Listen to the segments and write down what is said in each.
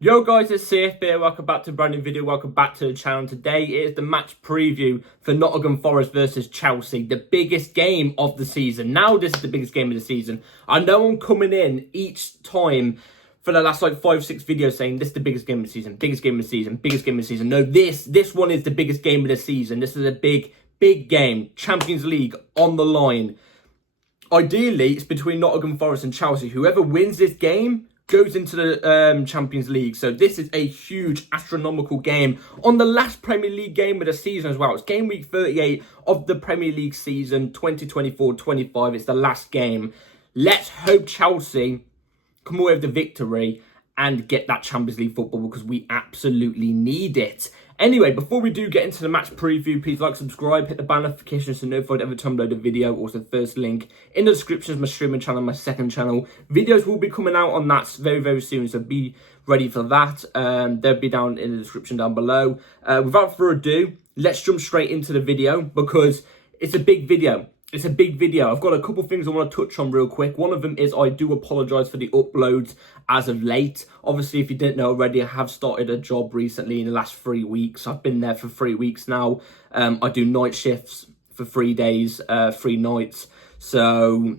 Yo guys, it's CFB. Welcome back to a brand new video. Welcome back to the channel. Today is the match preview for Nottingham Forest versus Chelsea, the biggest game of the season. Now this is the biggest game of the season. I know I'm coming in each time for the last 5-6 videos saying this is the biggest game of the season, biggest game of the season, biggest game of the season. No, this one is the biggest game of the season. This is a big game. Champions League on the line. Ideally, it's between Nottingham Forest and Chelsea. Whoever wins this game goes into the Champions League. So this is a huge astronomical game on the last Premier League game of the season as well. It's game week 38 of the Premier League season 2024-25. It's the last game. Let's hope Chelsea come away with the victory and get that Champions League football because we absolutely need it. Anyway, before we do get into the match preview, please like, subscribe, hit the bell notification so notified every time I upload a video. Also, first link in the description is my streaming channel, my second channel. Videos will be coming out on that very soon, so be ready for that. They'll be down in the description down below. Without further ado, let's jump straight into the video because it's a big video. It's a big video. I've got a couple things I want to touch on real quick. One of them is I do apologise for the uploads as of late. Obviously, if you didn't know already, I have started a job recently in the last 3 weeks. I've been there for 3 weeks now. I do night shifts for 3 days, 3 nights. So,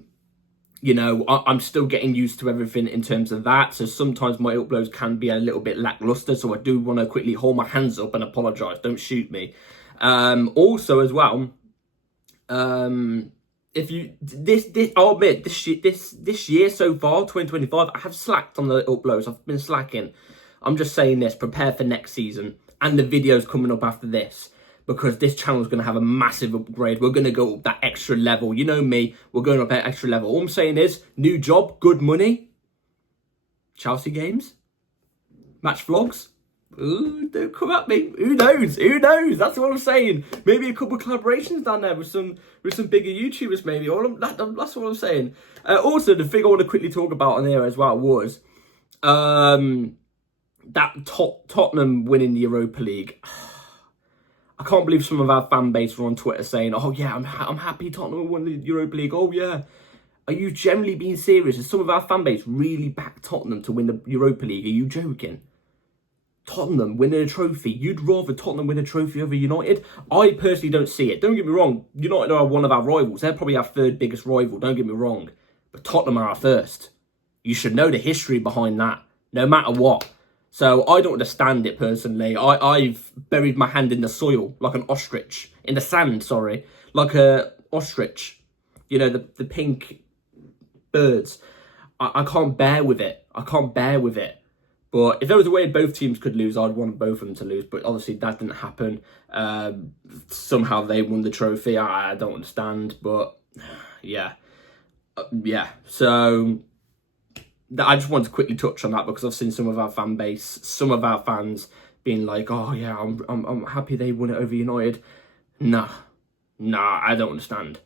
you know, I'm still getting used to everything in terms of that. So sometimes my uploads can be a little bit lackluster. So I do want to quickly hold my hands up and apologise. Don't shoot me. Also as well, if you I'll admit this year so far, 2025, I have slacked on the uploads. I've been slacking. I'm just saying this, prepare for next season and the videos coming up after this, because this channel is going to have a massive upgrade. We're going to go up that extra level. You know me, we're going up that extra level. All I'm saying is, new job, good money, Chelsea games, match vlogs. Ooh, don't come at me. Who knows? Who knows? That's what I'm saying. Maybe a couple of collaborations down there with some bigger YouTubers, maybe. That's what I'm saying. Also, the thing I want to quickly talk about on here as well was that Tottenham winning the Europa League. I can't believe some of our fan base were on Twitter saying, "Oh yeah, I'm happy Tottenham won the Europa League." Oh yeah. Are you generally being serious? Is some of our fan base really back Tottenham to win the Europa League? Are you joking? Tottenham winning a trophy. You'd rather Tottenham win a trophy over United? I personally don't see it. Don't get me wrong. United are one of our rivals. They're probably our third biggest rival. Don't get me wrong. But Tottenham are our first. You should know the history behind that, no matter what. So I don't understand it personally. I've buried my hand in the soil like an ostrich. In the sand, sorry. Like a ostrich. You know, the pink birds. I can't bear with it. I can't bear with it. But if there was a way both teams could lose, I'd want both of them to lose. But obviously that didn't happen. Somehow they won the trophy. I don't understand. But yeah. So I just wanted to quickly touch on that because I've seen some of our fan base, some of our fans being like, "Oh yeah, I'm happy they won it over United." Nah, I don't understand.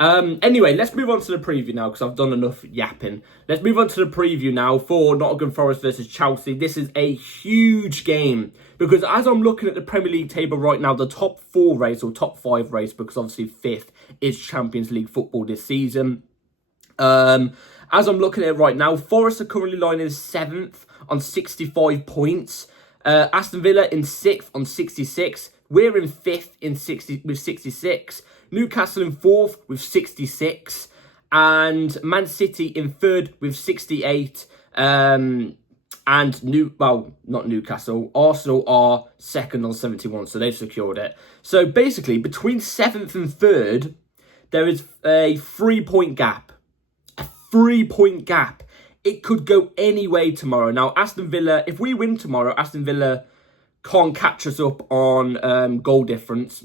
Anyway, let's move on to the preview now because I've done enough yapping. Let's move on to the preview now for Nottingham Forest versus Chelsea. This is a huge game because as I'm looking at the Premier League table right now, the top 4 race or top 5 race, because obviously 5th is Champions League football this season. As I'm looking at it right now, Forest are currently lying in 7th on 65 points. Aston Villa in 6th on 66. We're in 5th with 66. Newcastle in 4th with 66. And Man City in 3rd with 68. And not Newcastle. Arsenal are 2nd on 71, so they've secured it. So basically, between 7th and 3rd, there is a 3-point gap. A 3-point gap. It could go any way tomorrow. Now, Aston Villa, if we win tomorrow, Aston Villa can't catch us up on goal difference.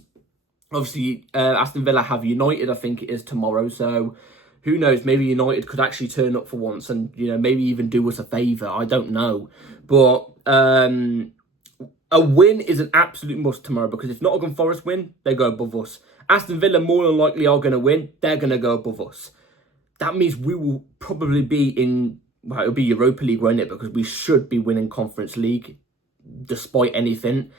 Obviously, Aston Villa have United, I think it is tomorrow. So, who knows? Maybe United could actually turn up for once and, you know, maybe even do us a favour. I don't know. But a win is an absolute must tomorrow because if Nottingham Forest win, they go above us. Aston Villa more than likely are going to win. They're going to go above us. That means we will probably be in, well, it'll be Europa League, won't it? Because we should be winning Conference League despite anything.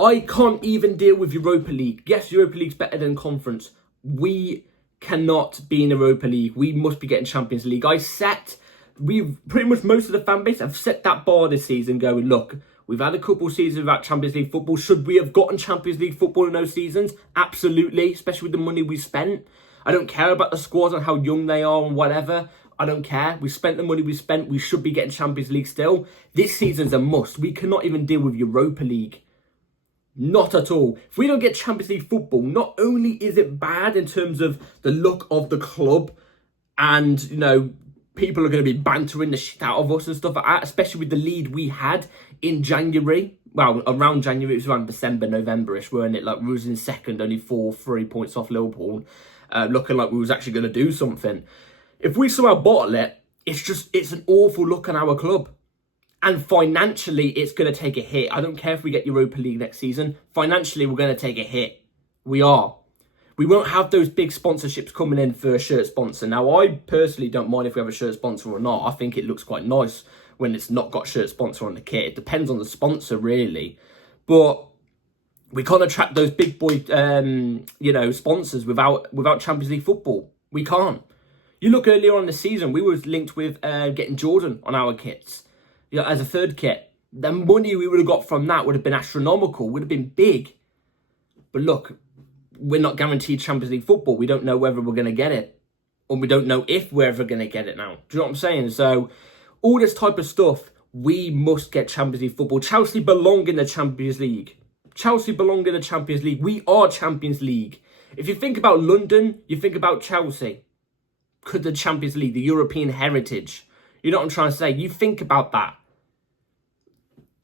I can't even deal with Europa League. Yes, Europa League's better than Conference. We cannot be in Europa League. We must be getting Champions League. I set we've pretty much most of the fan base have set that bar this season going, look, we've had a couple seasons without Champions League football. Should we have gotten Champions League football in those seasons? Absolutely, especially with the money we spent. I don't care about the squads and how young they are and whatever. I don't care. We spent the money we spent. We should be getting Champions League still. This season's a must. We cannot even deal with Europa League. Not at all. If we don't get Champions League football, not only is it bad in terms of the look of the club and, you know, people are going to be bantering the shit out of us and stuff like that, especially with the lead we had in January. Well, around January, it was around December, November-ish, weren't it? Like, we was in second, only 3 points off Liverpool, looking like we was actually going to do something. If we somehow bottle it, it's an awful look on our club. And financially, it's going to take a hit. I don't care if we get Europa League next season. Financially, we're going to take a hit. We are. We won't have those big sponsorships coming in for a shirt sponsor. Now, I personally don't mind if we have a shirt sponsor or not. I think it looks quite nice when it's not got shirt sponsor on the kit. It depends on the sponsor, really. But we can't attract those big boy, sponsors without Champions League football. We can't. You look earlier on in the season, we was linked with getting Jordan on our kits, as a third kit. The money we would have got from that would have been astronomical, would have been big. But look, we're not guaranteed Champions League football. We don't know whether we're going to get it. Or we don't know if we're ever going to get it now. Do you know what I'm saying? So, all this type of stuff, we must get Champions League football. Chelsea belong in the Champions League. Chelsea belong in the Champions League. We are Champions League. If you think about London, you think about Chelsea. Could the Champions League, the European heritage. You know what I'm trying to say? You think about that.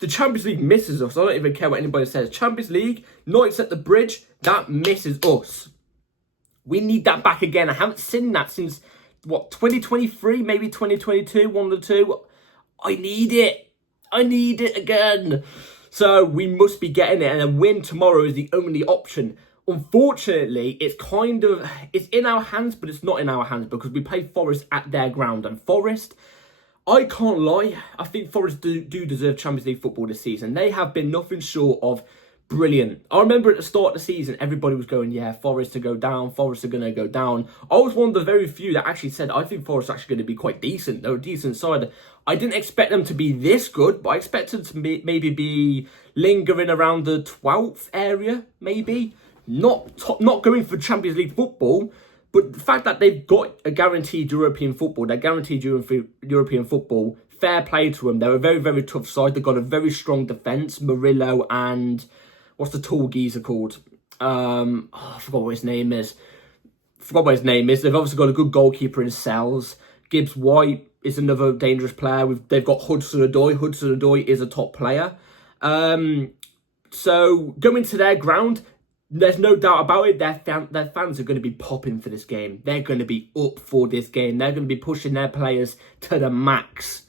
The Champions League misses us. I don't even care what anybody says. Champions League, not except the bridge, that misses us. We need that back again. I haven't seen that since, 2023, maybe 2022, one of the two. I need it. I need it again. So we must be getting it, and a win tomorrow is the only option. Unfortunately, it's in our hands, but it's not in our hands because we play Forest at their ground. And Forest, I can't lie, I think Forest do deserve Champions League football this season. They have been nothing short of brilliant. I remember at the start of the season, everybody was going, yeah, Forest to go down, Forest are going to go down. I was one of the very few that actually said, I think Forest are actually going to be quite decent. They're a decent side. I didn't expect them to be this good, but I expected to maybe be lingering around the 12th area, maybe. Not going for Champions League football, but the fact that they've got a guaranteed European football, they're guaranteed European football, fair play to them. They're a very, very tough side. They've got a very strong defence. Murillo and, what's the tall geezer called? I forgot what his name is. They've obviously got a good goalkeeper in Sells. Gibbs White is another dangerous player. They've got Hudson-Odoi. Hudson-Odoi is a top player. So going to their ground, there's no doubt about it, their fans are going to be popping for this game. They're going to be up for this game. They're going to be pushing their players to the max.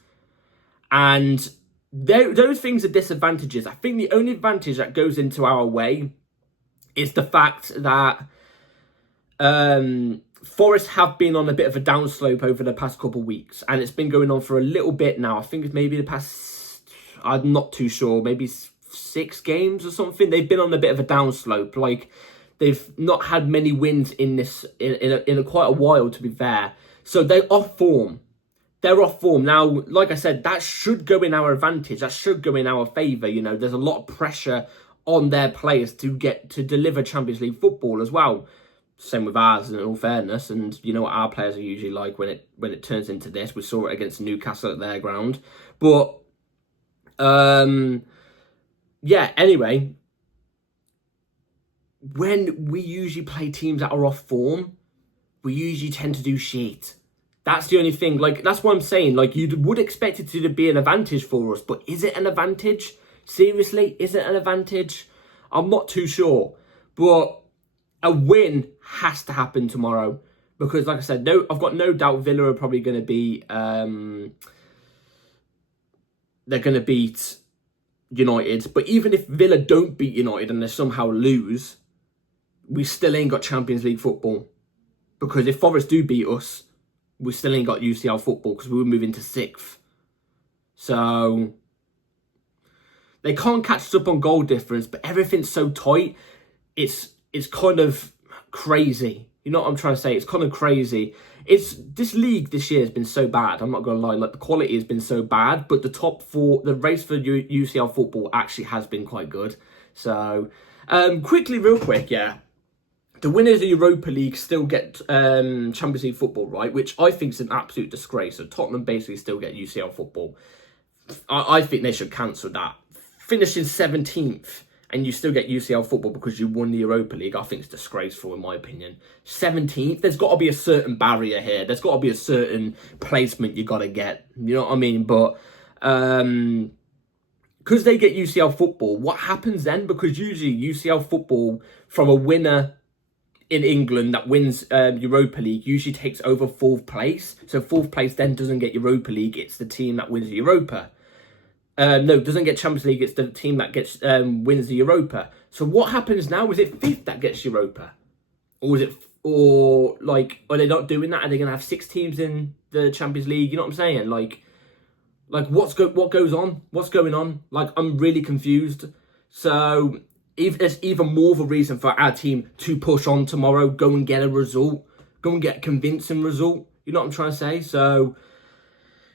And those things are disadvantages. I think the only advantage that goes into our way is the fact that Forest have been on a bit of a downslope over the past couple of weeks. And it's been going on for a little bit now. I think it's maybe the past, I'm not too sure, maybe 6 games or something. They've been on a bit of a downslope. Like, they've not had many wins in quite a while, to be fair. So they're off form. They're off form. Now, like I said, that should go in our advantage. That should go in our favour. You know, there's a lot of pressure on their players to deliver Champions League football as well. Same with ours, in all fairness. And you know what our players are usually like when it turns into this. We saw it against Newcastle at their ground. But yeah, anyway, when we usually play teams that are off form, we usually tend to do shit. That's the only thing. Like, that's what I'm saying. Like, you would expect it to be an advantage for us, but is it an advantage? Seriously, is it an advantage? I'm not too sure. But a win has to happen tomorrow. Because, like I said, I've got no doubt Villa are probably going to be... they're going to beat United. But even if Villa don't beat United and they somehow lose, we still ain't got Champions League football. Because if Forest do beat us, we still ain't got UCL football because we will move into 6th. So they can't catch us up on goal difference, but everything's so tight. It's kind of crazy. You know what I'm trying to say? It's kind of crazy. This league this year has been so bad. I'm not going to lie. Like, the quality has been so bad, but the top four, the race for UCL football actually has been quite good. So, real quick, yeah. The winners of Europa League still get Champions League football, right? Which I think is an absolute disgrace. So Tottenham basically still get UCL football. I think they should cancel that. Finishing 17th and you still get UCL football because you won the Europa League, I think it's disgraceful in my opinion. 17th, there's got to be a certain barrier here. There's got to be a certain placement you got to get. You know what I mean? But because they get UCL football, what happens then? Because usually UCL football from a winner in England that wins Europa League usually takes over 4th place. So 4th place then doesn't get Europa League. It's the team that wins the Europa. No, doesn't get Champions League. It's the team that gets wins the Europa. So what happens now? Is it 5th that gets Europa, or is it, or like, are they not doing that? Are they going to have 6 teams in the Champions League? You know what I'm saying? Like what goes on? What's going on? Like, I'm really confused. So if there's even more of a reason for our team to push on tomorrow, go and get a result, go and get a convincing result. You know what I'm trying to say? So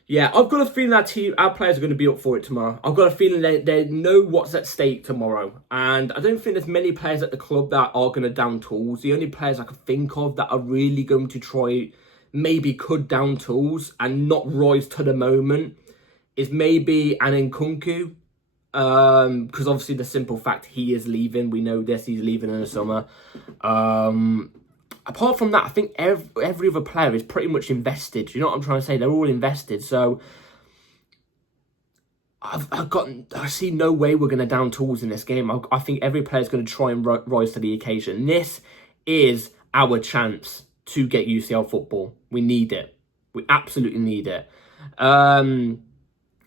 yeah, I've got a feeling our players are going to be up for it tomorrow. I've got a feeling they know what's at stake tomorrow. And I don't think there's many players at the club that are going to down tools. The only players I can think of that are really going to try, maybe could down tools and not rise to the moment, is maybe an Nkunku. Because obviously the simple fact he is leaving. We know this, he's leaving in the summer. Apart from that, I think every other player is pretty much invested. You know what I'm trying to say? They're all invested. So I see no way we're going to down tools in this game. I think every player is going to try and rise to the occasion. This is our chance to get UCL football. We need it. We absolutely need it.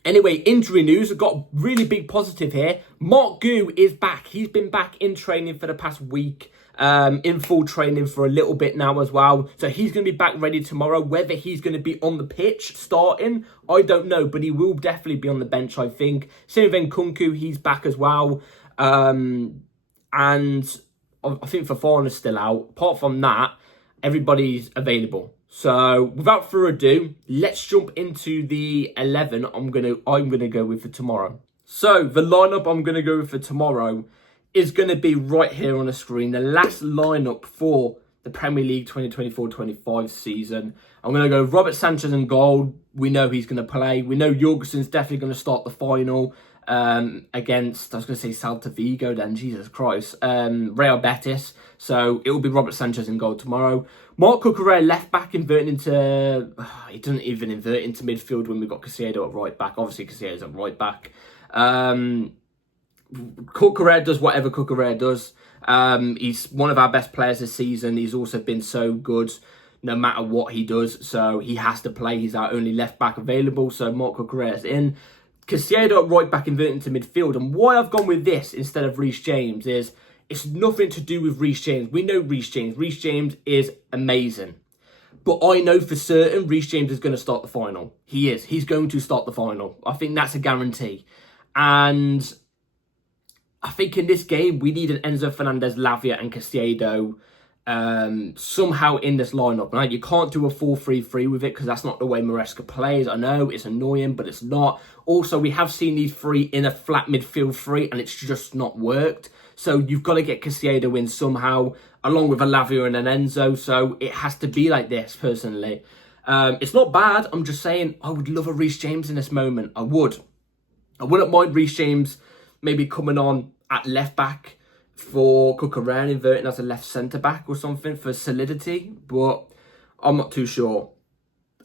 Anyway, injury news. I've got a really big positive here. Mark Gu is back. He's been back in training for the past week. In full training for a little bit now as well. So he's going to be back ready tomorrow. Whether he's going to be on the pitch starting, I don't know. But he will definitely be on the bench, I think. Same with Nkunku, he's back as well. And I think Fofana's still out. Apart from that, everybody's available. So without further ado, let's jump into the 11 I'm gonna go with for tomorrow. So the lineup I'm gonna go with for tomorrow is going to be right here on the screen. The last lineup for the Premier League 2024-25 season. I'm going to go Robert Sanchez in goal. We know he's going to play. We know Jorgensen's definitely going to start the final against, I was going to say Celta Vigo then, Jesus Christ, Real Betis. So it will be Robert Sanchez in goal tomorrow. Marc Cucurella left back, inverting into, he doesn't even invert into midfield when we've got Caicedo at right back. Obviously Caicedo's at right back. Cucurella does whatever Cucurella does. He's one of our best players this season. He's also been so good no matter what he does. So he has to play. He's our only left back available. So Marc Cucurella's in. Caicedo at right back, inverting to midfield. And why I've gone with this instead of Reece James is it's nothing to do with Reece James. We know Reece James. Reece James is amazing. But I know for certain Reece James is going to start the final. He is. He's going to start the final. I think that's a guarantee. And I think in this game, we need an Enzo Fernandez, Lavia and Caicedo somehow in this lineup. Right? You can't do a 4-3-3 with it because that's not the way Maresca plays. I know, it's annoying, but it's not. Also, we have seen these three in a flat midfield three and it's just not worked. So you've got to get Caicedo in somehow, along with a Lavia and an Enzo. So it has to be like this, personally. It's not bad. I'm just saying I would love a Reece James in this moment. I would. I wouldn't mind Reece James maybe coming on at left back for Cucurella, inverting as a left centre back or something for solidity, but I'm not too sure.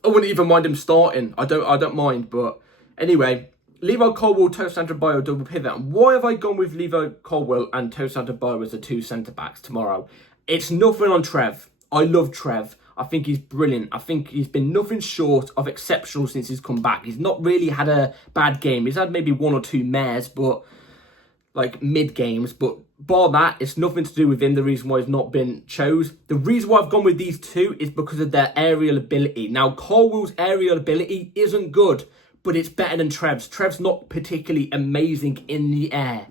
I wouldn't even mind him starting. I don't mind, but anyway, Levi Colwill, Tosin Adebayo double pivot. And why have I gone with Levi Colwill and Tosin Adebayo as the two centre backs tomorrow? It's nothing on Trev. I love Trev. I think he's brilliant. I think he's been nothing short of exceptional since he's come back. He's not really had a bad game. He's had maybe one or two mares, but like mid games, but bar that, it's nothing to do with him, the reason why he's not been chose. The reason why I've gone with these two is because of their aerial ability. Now, Colwill's aerial ability isn't good, but it's better than Trev's. Trev's not particularly amazing in the air.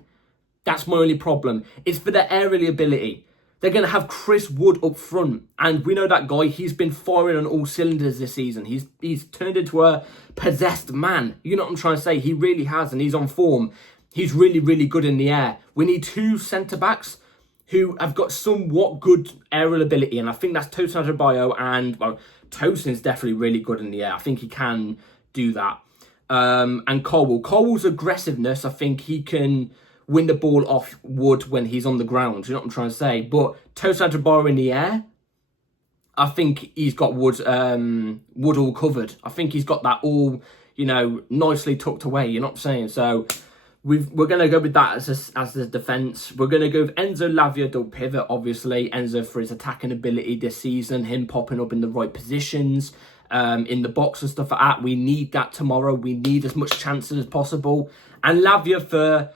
That's my only problem. It's for their aerial ability. They're going to have Chris Wood up front. And we know that guy, he's been firing on all cylinders this season. He's turned into a possessed man. You know what I'm trying to say? He really has, and he's on form. He's really, really good in the air. We need two centre-backs who have got somewhat good aerial ability. And I think that's Tosin Adebayo and, well, Tosin's definitely really good in the air. I think he can do that. And Colwell's aggressiveness, I think he can win the ball off Wood when he's on the ground. You know what I'm trying to say? But Tosin Adebayo in the air, I think he's got Wood all covered. I think he's got that all, nicely tucked away. You know what I'm saying? So we're going to go with that as the defence. We're going to go with Enzo Lavia double pivot, obviously. Enzo for his attacking ability this season, him popping up in the right positions, in the box and stuff like that. We need that tomorrow. We need as much chances as possible. And Lavia for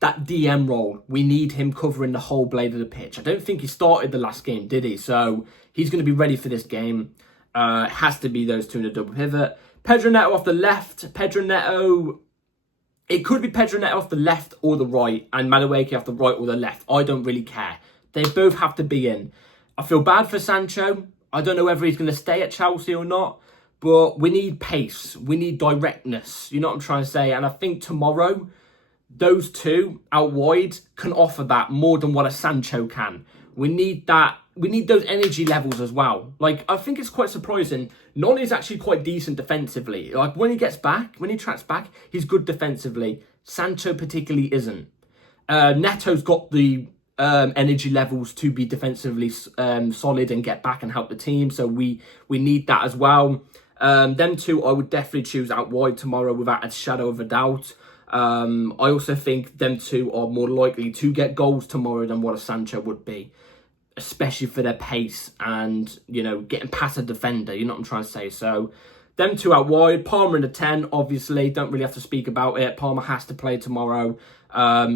that DM role. We need him covering the whole blade of the pitch. I don't think he started the last game, did he? So he's going to be ready for this game. It has to be those two in a double pivot. Pedro Neto off the left. Pedro Neto... It could be Pedro Neto off the left or the right, and Madueke off the right or the left. I don't really care. They both have to be in. I feel bad for Sancho. I don't know whether he's going to stay at Chelsea or not, but we need pace. We need directness. You know what I'm trying to say? And I think tomorrow, those two out wide can offer that more than what a Sancho can. We need that. We need those energy levels as well. Like, I think it's quite surprising. Noni is actually quite decent defensively. Like, when he gets back, when he tracks back, he's good defensively. Sancho particularly isn't. Neto's got the energy levels to be defensively solid and get back and help the team. So we need that as well. Them two, I would definitely choose out wide tomorrow without a shadow of a doubt. I also think them two are more likely to get goals tomorrow than what a Sancho would be, especially for their pace and, getting past a defender. You know what I'm trying to say? So them two out wide. Palmer in the 10, obviously. Don't really have to speak about it. Palmer has to play tomorrow.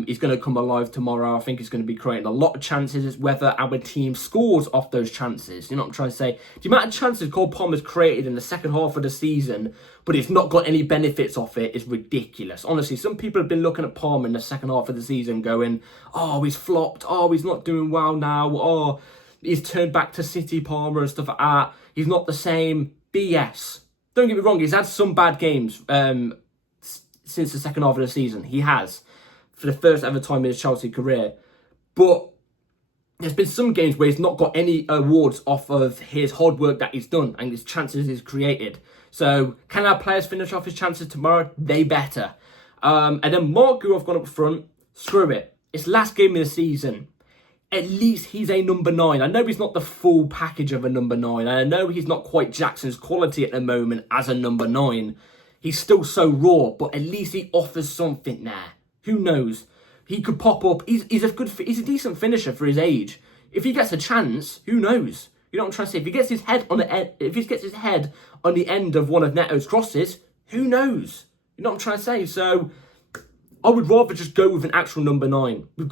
He's going to come alive tomorrow. I think he's going to be creating a lot of chances. It's whether our team scores off those chances. You know what I'm trying to say? The amount of chances Cole Palmer's created in the second half of the season, but he's not got any benefits off it, is ridiculous. Honestly, some people have been looking at Palmer in the second half of the season going, oh, he's flopped. Oh, he's not doing well now. Oh, he's turned back to City Palmer and stuff like that. He's not the same. BS. Don't get me wrong, he's had some bad games since the second half of the season. He has, for the first ever time in his Chelsea career. But there's been some games where he's not got any awards off of his hard work that he's done and his chances he's created. So, can our players finish off his chances tomorrow? They better. And then Mark, who I've gone up front, screw it. It's last game of the season. At least he's a number 9. I know he's not the full package of a number 9. And I know he's not quite Jackson's quality at the moment as a number 9. He's still so raw, but at least he offers something there. Who knows? He could pop up. He's a decent finisher for his age. If he gets a chance, who knows? You know what I'm trying to say? If he gets his head on the end of one of Neto's crosses, who knows? You know what I'm trying to say? So I would rather just go with an actual number 9. We've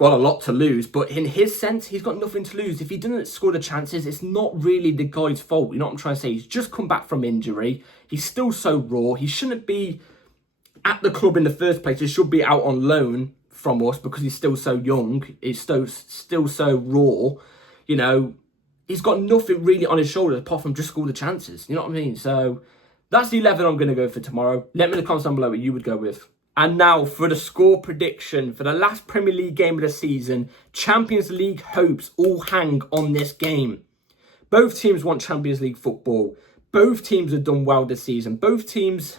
got a lot to lose, but in his sense, he's got nothing to lose. If he doesn't score the chances, it's not really the guy's fault. You know what I'm trying to say? He's just come back from injury. He's still so raw. He shouldn't be at the club in the first place. He should be out on loan from us because he's still so young. He's still so raw. He's got nothing really on his shoulders apart from just score the chances. You know what I mean? So that's the 11 I'm going to go for tomorrow. Let me in the comments down below what you would go with. And now for the score prediction for the last Premier League game of the season. Champions League hopes all hang on this game. Both teams want Champions League football. Both teams have done well this season. Both teams,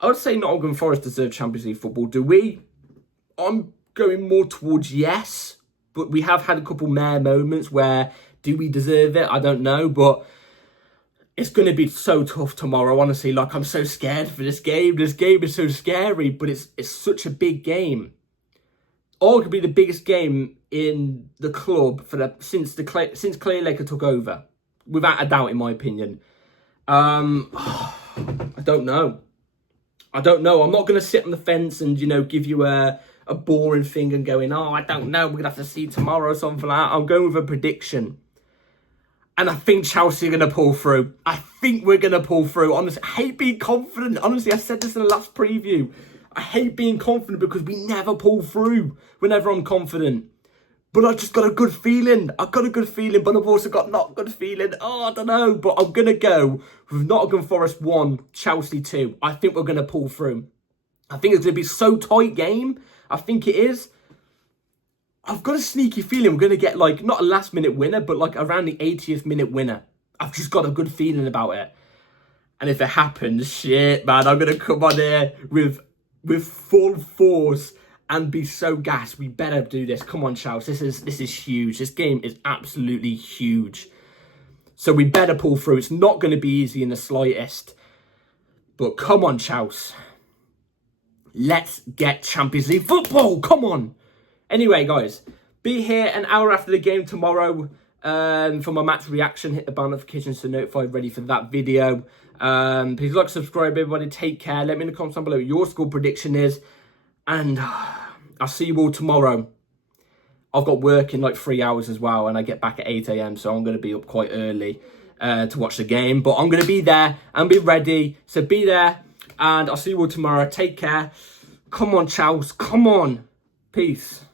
I would say Nottingham Forest deserve Champions League football. Do we? I'm going more towards yes. But we have had a couple meh moments where, do we deserve it? I don't know. But it's going to be so tough tomorrow, honestly. Like, I'm so scared for this game. This game is so scary, but it's such a big game. Arguably the biggest game in the club since Clay Laker took over. Without a doubt, in my opinion. I don't know. I'm not going to sit on the fence and, give you a boring thing and going, oh, I don't know. We're going to have to see tomorrow or something like that. I'm going with a prediction. And I think Chelsea are going to pull through. I think we're going to pull through. Honestly, I hate being confident. Honestly, I said this in the last preview. I hate being confident because we never pull through whenever I'm confident. But I just got a good feeling. I've got a good feeling, but I've also got not good feeling. Oh, I don't know. But I'm going to go with Nottingham Forest 1, Chelsea 2. I think we're going to pull through. I think it's going to be so tight game. I think it is. I've got a sneaky feeling we're going to get, like, not a last-minute winner, but, like, around the 80th minute winner. I've just got a good feeling about it. And if it happens, shit, man, I'm going to come on here with full force and be so gassed. We better do this. Come on, Chelsea. This is huge. This game is absolutely huge. So we better pull through. It's not going to be easy in the slightest. But come on, Chelsea. Let's get Champions League football. Come on. Anyway, guys, be here an hour after the game tomorrow for my match reaction. Hit the bell notifications to notify ready for that video. Please like, subscribe, everybody. Take care. Let me in the comments down below what your score prediction is. And I'll see you all tomorrow. I've got work in like 3 hours as well, and I get back at 8 AM, so I'm going to be up quite early to watch the game. But I'm going to be there and be ready. So be there, and I'll see you all tomorrow. Take care. Come on, Charles. Come on. Peace.